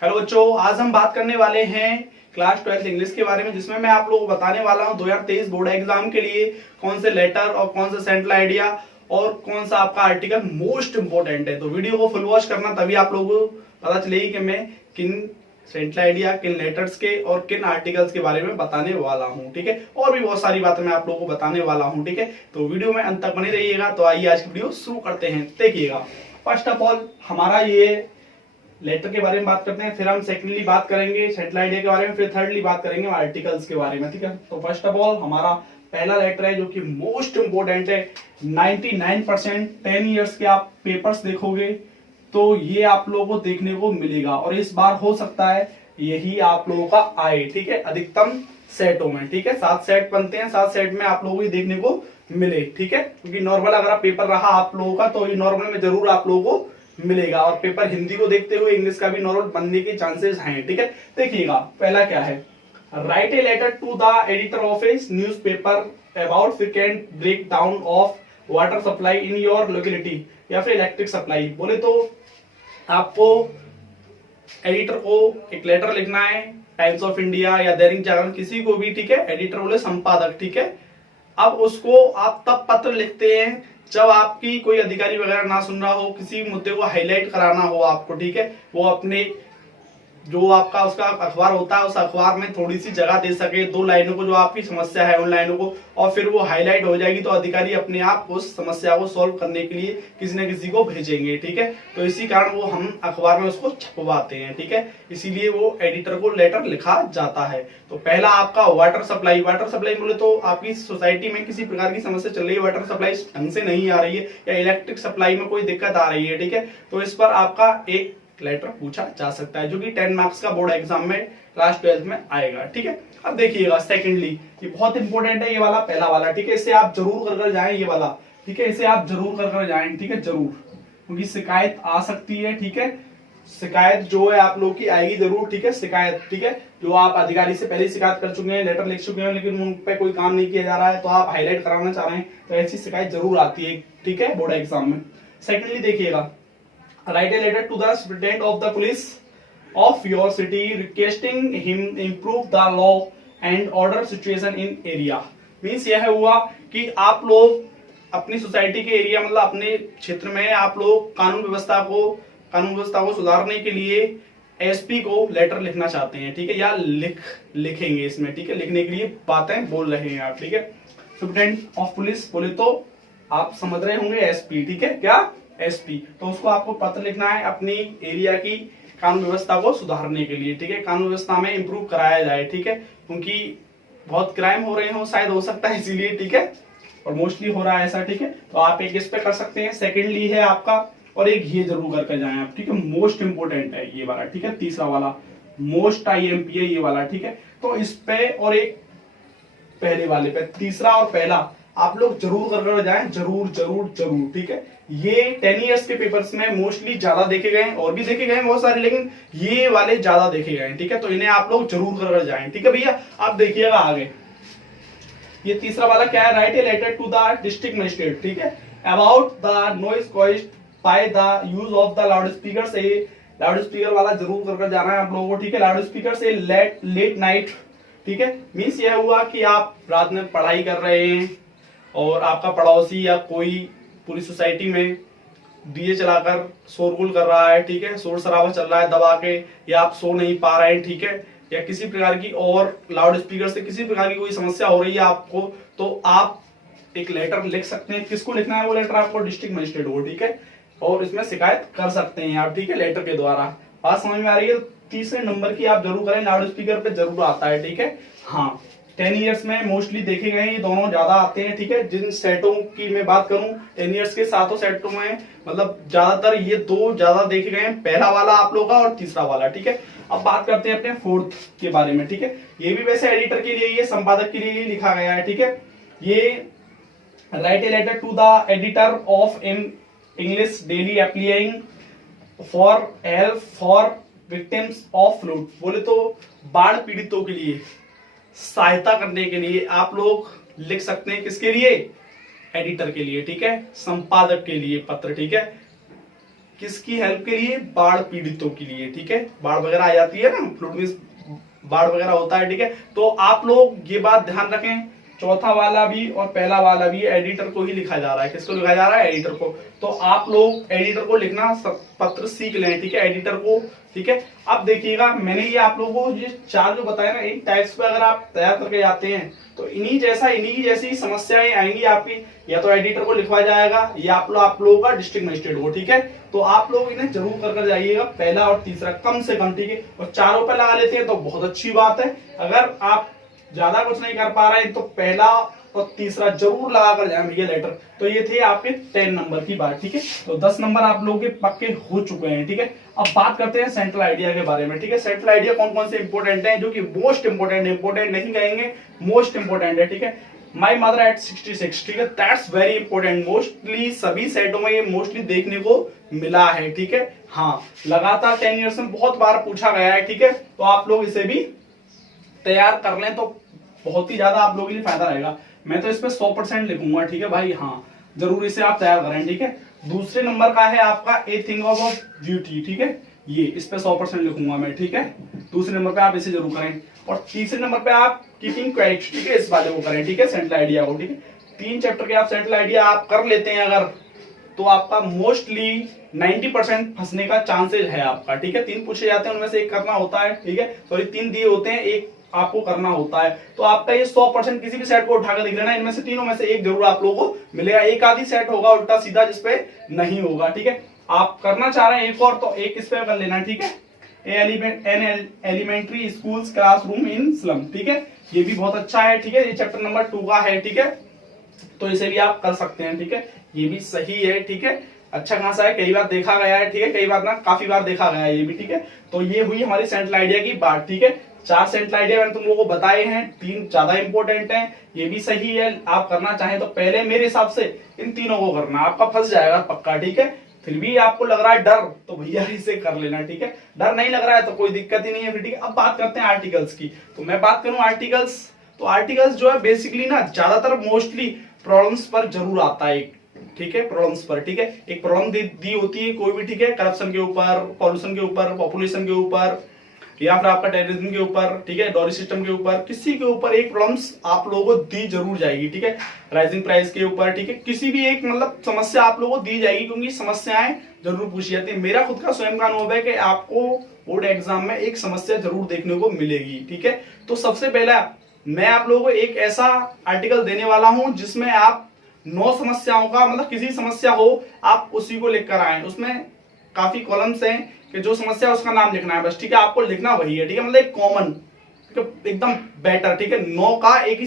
Hello बच्चों, आज हम बात करने वाले हैं क्लास 12 इंग्लिश के बारे में, जिसमें मैं आप लोगों को बताने वाला हूं 2023 बोर्ड एग्जाम के लिए कौन से लेटर और कौन सा सेंट्रल आइडिया और कौन सा आपका आर्टिकल मोस्ट इंपोर्टेंट है। तो वीडियो को फुल वॉच करना, तभी आप लोगों को पता चलेगी कि मैं किन सेंट्रल आइडिया, किन लेटर्स के और किन आर्टिकल्स के बारे में बताने वाला हूं। ठीक है, और भी बहुत सारी बातें मैं आप लोगों को बताने वाला हूं। ठीक है, तो वीडियो में अंत तक बने रहिएगा। तो आइए आज की वीडियो शुरू करते हैं। देखिएगा, फर्स्ट ऑफ ऑल हमारा ये लेटर के बारे में बात करते हैं, फिर हम सेकेंडली बात करेंगे सेंट्रल आइडिया के बारे में, फिर थर्डली बात करेंगे आर्टिकल्स के बारे में। ठीक है, तो फर्स्ट ऑफ ऑल हमारा पहला लेटर है जो कि मोस्ट इंपोर्टेंट है। 99% 10 ईयर्स के आप पेपर्स देखोगे तो ये आप लोगों को देखने को मिलेगा, और इस बार हो सकता है यही आप लोगों का आए। ठीक है, अधिकतम सेटों में। ठीक है, 7 सेट बनते हैं, 7 सेट में आप लोगों को देखने को मिले। ठीक है, क्योंकि नॉर्मल अगर आप पेपर रहा आप लोगों का तो ये नॉर्मल में जरूर आप लोगों को मिलेगा, और पेपर हिंदी को देखते हुए इंग्लिश का भी नॉर्मल बनने के चांसेस हैं। ठीक है, देखिएगा पहला क्या है, write a letter to the editor of a newspaper about frequent break down of water supply in your locality, या फिर इलेक्ट्रिक सप्लाई। बोले तो आपको एडिटर को एक लेटर लिखना है, टाइम्स ऑफ इंडिया या दैनिक जागरण, किसी को भी। ठीक है, एडिटर बोले संपादक। ठीक है, अब उसको आप तब पत्र लिखते हैं जब आपकी कोई अधिकारी वगैरह ना सुन रहा हो, किसी मुद्दे को हाईलाइट कराना हो आपको। ठीक है, वो अपने जो आपका उसका अखबार होता है उस अखबार में थोड़ी सी जगह दे सके, 2 लाइनों को, जो आपकी समस्या है उन लाइनों को, और फिर वो हाईलाइट हो जाएगी तो अधिकारी अपने आप उस समस्या को सॉल्व करने के लिए किसी न किसी को भेजेंगे। ठीक है, तो इसी कारण वो हम अखबार में उसको छपवाते हैं। ठीक है, इसीलिए वो एडिटर को लेटर लिखा जाता है। तो पहला आपका वाटर सप्लाई। वाटर सप्लाई बोले तो आपकी सोसाइटी में किसी प्रकार की समस्या चल रही है, वाटर सप्लाई ढंग से नहीं आ रही है, या इलेक्ट्रिक सप्लाई में कोई दिक्कत आ रही है। ठीक है, तो इस पर आपका एक लेटर पूछा जा सकता है, जो कि 10 मार्क्स का बोर्ड एग्जाम में क्लास 12 में आएगा। ठीक है, अब देखिएगा सेकेंडली, ये बहुत इंपॉर्टेंट है ये वाला, पहला वाला। ठीक है, इसे आप जरूर कर जाएं, ये वाला। ठीक है, इसे आप जरूर कर जाएं। ठीक है, जरूर, क्योंकि शिकायत आ सकती है। ठीक है, शिकायत जो है आप लोग की आएगी जरूर। ठीक है, शिकायत। ठीक है, जो आप अधिकारी से पहले शिकायत कर चुके हैं, लेटर लिख चुके हैं, लेकिन उन पे कोई काम नहीं किया जा रहा है, तो आप हाईलाइट कराना चाह रहे हैं, तो ऐसी शिकायत जरूर आती है। ठीक है, बोर्ड एग्जाम में। सेकेंडली देखिएगा, write a letter to the superintendent of the police of your city requesting him improve the law and order situation in area। Means यह हुआ कि आप लोग अपनी सोसाइटी के एरिया, मतलब अपने क्षेत्र में आप लोग कानून व्यवस्था को सुधारने के लिए एसपी को लेटर लिखना चाहते हैं। ठीक है, या लिखेंगे इसमें। ठीक है, लिखने के लिए बातें बोल रहे हैं आप। ठीक है, सुपरिटेंडेंट ऑफ पुलिस बोले तो आप समझ रहे होंगे एसपी। ठीक है, क्या एसपी, तो उसको आपको पत्र लिखना है अपनी एरिया की कानून व्यवस्था को सुधारने के लिए। ठीक है, कानून व्यवस्था में इंप्रूव कराया जाए। ठीक है, क्योंकि बहुत क्राइम हो रहे हो, शायद हो सकता है इसीलिए। ठीक है, और मोस्टली हो रहा है ऐसा। ठीक है, तो आप एक इस पे कर सकते हैं, सेकेंडली है आपका, और एक ये जरूर करके जाएं आप। ठीक है, मोस्ट इंपोर्टेंट है ये वाला। ठीक है, तीसरा वाला मोस्ट IMP है ये वाला। ठीक है, तो इस पे और एक पहले वाले पे, तीसरा और पहला आप लोग जरूर कर जाएं, जरूर जरूर जरूर। ठीक है, ये 10 ईयर्स के पेपर्स में मोस्टली ज्यादा देखे गए, और भी देखे गए बहुत सारे, लेकिन ये वाले ज्यादा देखे गए। ठीक है, तो इन्हें आप लोग जरूर कर जाएं। ठीक है भैया, आप देखिएगा आगे, ये तीसरा वाला क्या है, write a letter to the district magistrate. ठीक है, about the noise caused by the use of the loud speaker. से लाउड स्पीकर वाला जरूर कर जाना है आप लोगों को। ठीक है, लाउड स्पीकर से लेट नाइट। ठीक है, मीन्स यह हुआ कि आप रात में पढ़ाई कर रहे हैं और आपका पड़ोसी या कोई पूरी सोसाइटी में डीजे चलाकर शोरगुल कर रहा है। ठीक है, शोर शराबा चल रहा है दबा के, या आप सो नहीं पा रहे हैं। ठीक है, या किसी प्रकार की और लाउड स्पीकर से किसी प्रकार की कोई समस्या हो रही है आपको, तो आप एक लेटर लिख सकते हैं। किसको लिखना है वो लेटर, आपको डिस्ट्रिक्ट मजिस्ट्रेट को। ठीक है, और इसमें शिकायत कर सकते हैं आप। ठीक है, लेटर के द्वारा। बात समझ में आ रही है? तीसरे नंबर की आप जरूर करें, लाउड स्पीकर पे जरूर आता है। ठीक है, हाँ 10 ईयर्स में मोस्टली देखे गए ये दोनों ज्यादा आते हैं। ठीक है, जिन सेटों की मैं बात करूं 10 ईयर्स के 7 सेटों में, मतलब ज्यादातर ये 2 ज्यादा देखे गए हैं, पहला वाला आप लोग का और तीसरा वाला। ठीक है, अब बात करते हैं अपने फोर्थ के बारे में। ठीक है, ये भी वैसे एडिटर के लिए, ये संपादक के लिए ही लिखा गया है। ठीक है, ये write a letter to the editor of in English daily applying for help for victims of flood. बोले तो बाढ़ पीड़ितों के लिए सहायता करने के लिए आप लोग लिख सकते हैं। किसके लिए? एडिटर के लिए। ठीक है, संपादक के लिए पत्र। ठीक है, किसकी हेल्प के लिए? बाढ़ पीड़ितों के लिए, ठीक है। बाढ़ वगैरह आ जाती है ना, फ्लूड में बाढ़ वगैरह होता है, ठीक है। तो आप लोग ये बात ध्यान रखें, चौथा वाला भी और पहला वाला भी एडिटर को ही लिखा जा रहा है। किसको लिखा जा रहा है? एडिटर को। तो आप लोग एडिटर को लिखना पत्र सीख लें, ठीक है, एडिटर को, ठीक है। अब देखिएगा, मैंने ये आप लोगों को ये चार जो बताया ना, इन टाइप्स पे अगर आप तैयार करके जाते हैं तो इन्हीं की जैसी समस्याएं आएंगी आपकी। या तो एडिटर को लिखवाया जाएगा या आप लोगों का डिस्ट्रिक्ट मजिस्ट्रेट को, ठीक है। तो आप लोग इन्हें जरूर कर जाइएगा, पहला और तीसरा कम से कम, ठीक है। और चारों पे लगा लेते हैं तो बहुत अच्छी बात है। अगर आप ज्यादा कुछ नहीं कर पा रहे हैं तो पहला और तीसरा जरूर लगा कर जाए भैया लेटर। तो ये थे आपके 10 नंबर की बात, ठीक है। तो 10 नंबर आप लोगों के पक्के हो चुके हैं, ठीक है। अब बात करते हैं सेंट्रल आइडिया के बारे में, ठीक है। सेंट्रल आइडिया कौन कौन से इंपोर्टेंट हैं, जो कि मोस्ट इंपोर्टेंट नहीं कहेंगे, मोस्ट इंपोर्टेंट है, ठीक है। माई मदर एट 66, ठीक है, दैट्स वेरी इंपोर्टेंट। मोस्टली सभी सेटों में ये मोस्टली देखने को मिला है, ठीक है। हाँ, लगातार 10 ईयर्स में बहुत बार पूछा गया है, ठीक है। तो आप लोग इसे भी तैयार कर लें तो बहुत ही ज्यादा आप लोगों के लिए फायदा रहेगा। मैं तो इस पे 100% लिखूंगा, ठीक है भाई। हाँ, जरूर इसे आप तैयार करें, ठीक है। दूसरे नंबर का है आपका ए थिंग ऑफ ब्यूटी, ठीक है। ये इस पे 100% लिखूंगा मैं, ठीक है। दूसरे नंबर पे आप इसे जरूर करें। और तीसरे नंबर पे आप कीपिंग क्वेट, ठीक है, इस वाले को करें, ठीक है, सेंट्रल आइडिया को, ठीक है। 3 चैप्टर के आप सेंट्रल आइडिया आप कर लेते हैं अगर, तो आपका मोस्टली 90% फंसने का चांसेस है आपका, ठीक है। 3 पूछे जाते हैं, उनमें से एक करना होता है, ठीक है। सॉरी, 3 दिए होते हैं, एक आपको करना होता है। तो आपका ये 100% किसी भी सेट को उठाकर देख लेना, इनमें से तीनों में से एक जरूर आप लोगों को मिलेगा। एक आधी सेट होगा उल्टा सीधा जिसपे नहीं होगा, ठीक है। आप करना चाह रहे हैं एक और, तो एक इस पे कर लेना, ठीक है। An elementary schools classroom in slum, ठीक है, ये भी बहुत अच्छा है, ठीक है। ये चैप्टर नंबर 2 का है, ठीक है। तो इसे भी आप कर सकते हैं, ठीक है, ये भी सही है, ठीक है। अच्छा खासा है, कई बार देखा गया है, ठीक है, कई बार ना काफी बार देखा गया है ये भी, ठीक है। तो ये हुई हमारी सेंट्रल आइडिया की बात, ठीक है। 4 सेंट्रल आइडिया मैंने तुम लोगों को बताए हैं, 3 ज्यादा इंपॉर्टेंट हैं, ये भी सही है। आप करना चाहें तो पहले मेरे हिसाब से इन तीनों को करना, आपका फंस जाएगा पक्का, ठीक है। फिर भी आपको लग रहा है डर, तो भैया इसे कर लेना, ठीक है। डर नहीं लग रहा है तो कोई दिक्कत ही नहीं है फिर, ठीक है। अब बात करते हैं आर्टिकल्स की। तो मैं बात करूं आर्टिकल्स, तो आर्टिकल्स जो है बेसिकली ना ज्यादातर मोस्टली प्रॉब्लम्स पर जरूर आता है, ठीक है, प्रॉब्लम्स पर, ठीक है। एक प्रॉब्लम दी होती है कोई भी, ठीक है, करप्शन के ऊपर, पॉल्यूशन के ऊपर, पॉपुलेशन के ऊपर, या फिर आपका टेररिज्म के ऊपर, ठीक है, डॉलर सिस्टम के ऊपर, किसी के ऊपर एक प्रॉब्लम्स आप लोगों को दी जरूर जाएगी, ठीक है। राइजिंग प्राइस के ऊपर, ठीक है, किसी भी एक मतलब समस्या आप लोगों को दी जाएगी, क्योंकि समस्याएं जरूर पूछी जाती है। मेरा खुद का स्वयं का अनुभव है कि आपको बोर्ड एग्जाम में एक समस्या जरूर देखने को मिलेगी, ठीक है। तो सबसे पहला मैं आप लोगों को एक ऐसा आर्टिकल देने वाला हूं जिसमें आप 9 समस्याओं का, मतलब किसी समस्या हो आप उसी को लिख कर आए। उसमें काफी कॉलम्स हैं कि जो समस्या है उसका नाम लिखना है बस, ठीक है। आपको लिखना वही है, ठीक है, मतलब एक कॉमन, एकदम बेटर, ठीक है। 9 का एक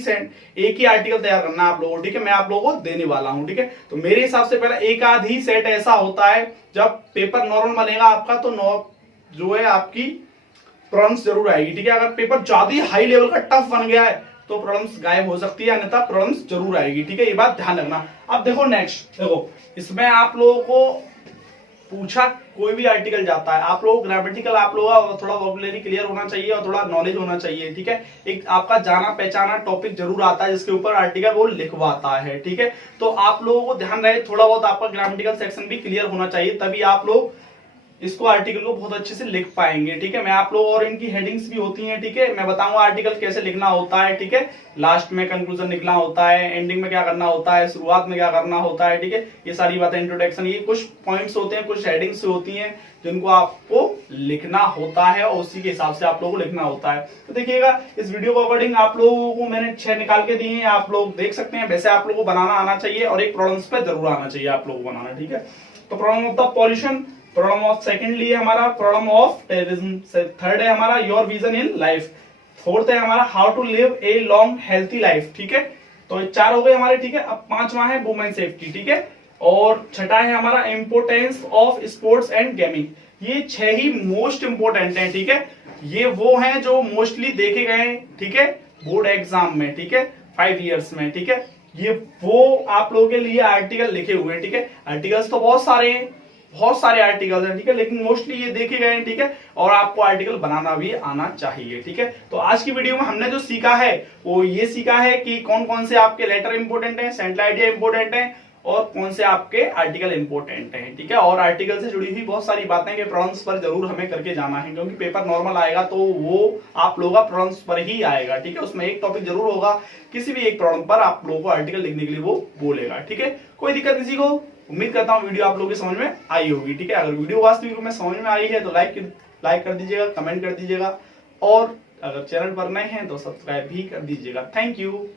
ही आर्टिकल तैयार करना है आप लोगों को, ठीक है। मैं आप लोगों को देने वाला हूं, ठीक है। तो मेरे हिसाब से पहला एक आध ही सेट ऐसा होता है जब पेपर नॉर्मल बनेगा आपका, तो जो है आपकी प्रॉब्लम्स जरूर आएगी, ठीक है। अगर पेपर ज्यादा हाई लेवल का टफ बन गया है तो प्रॉब्लम्स गायब हो सकती है, अन्यथा प्रॉब्लम्स जरूर आएगी, ठीक है। ये बात ध्यान रखना। अब देखो नेक्स्ट, देखो इसमें आप लोगों को पूछा कोई भी आर्टिकल जाता है, आप लोग ग्रामेटिकल, आप लोगों का थोड़ा वोकैबुलरी क्लियर होना चाहिए और थोड़ा नॉलेज होना चाहिए, ठीक है। एक आपका जाना पहचाना टॉपिक जरूर आता है जिसके ऊपर आर्टिकल वो लिखवाता है, ठीक है। तो आप लोगों को ध्यान रहे, थोड़ा बहुत आपका ग्रामेटिकल सेक्शन भी क्लियर होना चाहिए, तभी आप लोग इसको आर्टिकल को बहुत अच्छे से लिख पाएंगे, ठीक है। मैं आप लोग, और इनकी हेडिंग्स भी होती हैं, ठीक है, मैं बताऊंगा आर्टिकल कैसे लिखना होता है, ठीक है। लास्ट में कंक्लूजन लिखना होता है, एंडिंग में क्या करना होता है, शुरुआत में क्या करना होता है, ठीक है। ये सारी बातें, इंट्रोडक्शन, ये कुछ पॉइंट्स होते हैं, कुछ हेडिंग्स होती हैं जिनको आपको लिखना होता है और उसी के हिसाब से आप लोगों को लिखना होता है। तो देखिएगा इस वीडियो को अकॉर्डिंग आप लोगों को मैंने 6 निकाल के दिए हैं, आप लोग देख सकते हैं। वैसे आप लोगों को बनाना आना चाहिए और एक प्रॉब्लम्स पे जरूर आना चाहिए आप लोगों को बनाना, ठीक है। तो problem of the pollution, problem of secondly है हमारा प्रॉब्लम ऑफ टेररिज्म, थर्ड है हमारा your vision in life, fourth है हमारा how to live a long healthy life, ठीक है। तो 4 हो गए हमारे, ठीक है। अब 5वां है वुमेन सेफ्टी, ठीक है। और छठा है हमारा importance of sports and gaming. ये 6 ही मोस्ट इंपोर्टेंट हैं, ठीक है। ये वो हैं जो मोस्टली देखे गए, ठीक है, बोर्ड एग्जाम में, ठीक है, 5 ईयर्स में, ठीक है। ये वो आप लोगों के लिए आर्टिकल लिखे हुए हैं, ठीक है। आर्टिकल्स तो बहुत सारे हैं, बहुत सारे आर्टिकल्स हैं, ठीक है, लेकिन मोस्टली ये देखे गए हैं, ठीक है। और आपको आर्टिकल बनाना भी आना चाहिए, ठीक है। तो आज की वीडियो में हमने जो सीखा है वो ये सीखा है कि कौन कौन से आपके लेटर इंपोर्टेंट है, सेंट्रल आइडिया इंपोर्टेंट है, और कौन से आपके आर्टिकल इंपॉर्टेंट हैं, ठीक है। और आर्टिकल से जुड़ी हुई बहुत सारी बातें के प्रॉब्लम्स पर जरूर हमें करके जाना है, क्योंकि पेपर नॉर्मल आएगा तो वो आप लोगों का प्रॉब्लम्स पर ही आएगा, ठीक है। उसमें एक टॉपिक जरूर होगा, किसी भी एक प्रॉब्लम पर आप लोगों को आर्टिकल लिखने के लिए वो बोलेगा, ठीक है। कोई दिक्कत किसी को? उम्मीद करता हूँ वीडियो आप लोगों की समझ में आई होगी, ठीक है। अगर वीडियो वास्तविक में समझ में आई है तो लाइक कर दीजिएगा, कमेंट कर दीजिएगा, और अगर चैनल पर नए हैं तो सब्सक्राइब भी कर दीजिएगा। Thank you.